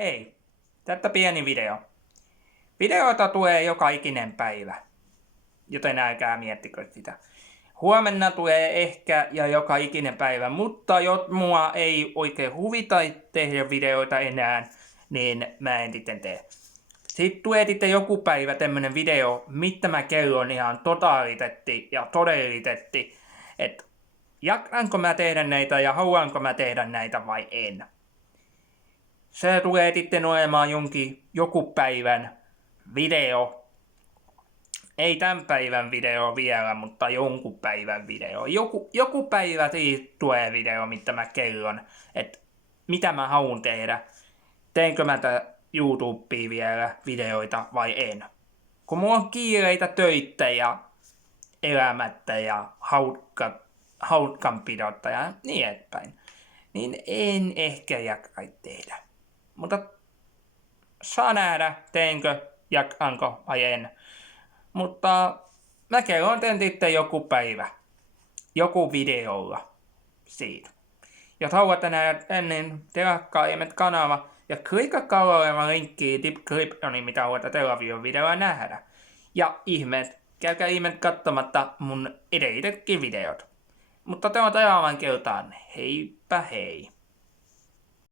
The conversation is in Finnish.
Hei, tästä pieni video. Videota tulee joka ikinen päivä, joten älkää miettikö sitä. Huomenna tulee ehkä ja joka ikinen päivä, mutta jos mua ei oikein huvita tehdä videoita enää, niin mä en sitten tee. Sitten tulee sitten joku päivä tämmönen video, mitä mä kerron ihan totaalisesti ja todellisesti, että jaksanko mä tehdä näitä ja haluanko mä tehdä näitä vai en. Se tulee sitten olemaan joku päivän video. Ei tämän päivän video vielä, mutta jonkun päivän video. Joku päivä siitä tulee video, mitä mä kerron, että mitä mä haluan tehdä. Teenkö mä YouTubeen vielä videoita vai en. Kun mulla on kiireitä töitä ja elämättä ja hauskanpidotta ja niin eteenpäin, niin en ehkä jaksa tehdä. Mutta saa nähdä, teenkö, jaksanko vai en. Mutta mä kerron sitten joku päivä, joku videolla siitä. Jos haluatte nähdä ennen telakkaa kanava ja klikkaa olevan linkkiin descriptioniin, mitä haluatte television videoa nähdä. Ja käykää ihmeet katsomatta mun edellisetkin videot. Mutta tämä on aivan kertaan. Heipä hei.